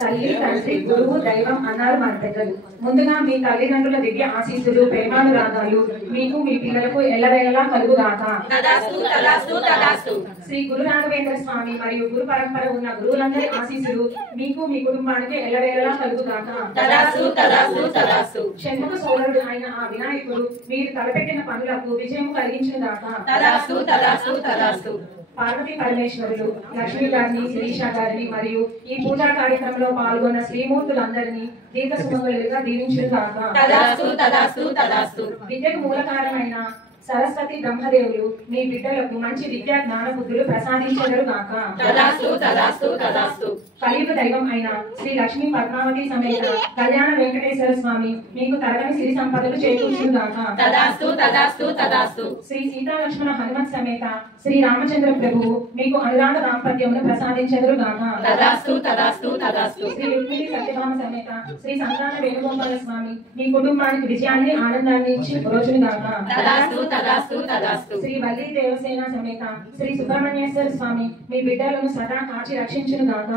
తల్లి, తండ్రి, గురువు, దైవం అన్నారు మన పెద్దలు. ముందుగా మీ తల్లిదండ్రుల దివ్య ఆశీస్సులు, ప్రేమానురాగాలు మీకు మీ పిల్లలకు ఎల్లవేళలా కలుగుగాక. శ్రీ గురు రాఘవేంద్ర స్వామి మరియు గురు పరంపర ఉన్న గురువులందరి ఆశీస్సులు మీకు మీ కుటుంబానికి ఎల్లవేళలా కలుగుగాక. షణ్ముఖ సోదరుడు అయిన ఆ వినాయకుడు మీరు తలపెట్టిన పనులకు విజయం కలిగించుగాక. పార్వతీ పరమేశ్వరులు లక్ష్మీ గారిని, శిరీష గారిని మరియు ఈ పూజా కార్యక్రమంలో పాల్గొన్న శ్రీమూర్తులందరినీ దీర్ఘ సుమంగళులుగా దీవించుగాక. విద్యకు మూలకారమైన సరస్వతి బ్రహ్మదేవులు మీ బిడ్డలకు మంచి విద్యా జ్ఞాన బుద్ధులు ప్రసాదించెదరు గాక. కలియుగ దైవం అయిన శ్రీ లక్ష్మీ పద్మావతి సమేత కళ్యాణ వెంకటేశ్వర స్వామి మీకు తరగని సిరి సంపదలు చేకూర్చుగాక. శ్రీ సీతా లక్ష్మణ హనుమత్ సమేత శ్రీ రామచంద్ర ప్రభువు మీకు అనురాగ దాంపత్యమును ప్రసాదించెదరు గాక. శ్రీ రుక్మిణి సత్యభామ సమేత శ్రీ సంతాన వేణుగోపాల స్వామి మీ కుటుంబానికి విజయాన్ని, ఆనందాన్ని ఇచ్చి రోజును గాక. శ్రీ వల్లి దేవసేన సమేత శ్రీ సుబ్రహ్మణ్యేశ్వర స్వామి మీ బిడ్డలను సదా కాచి రక్షించును గాక.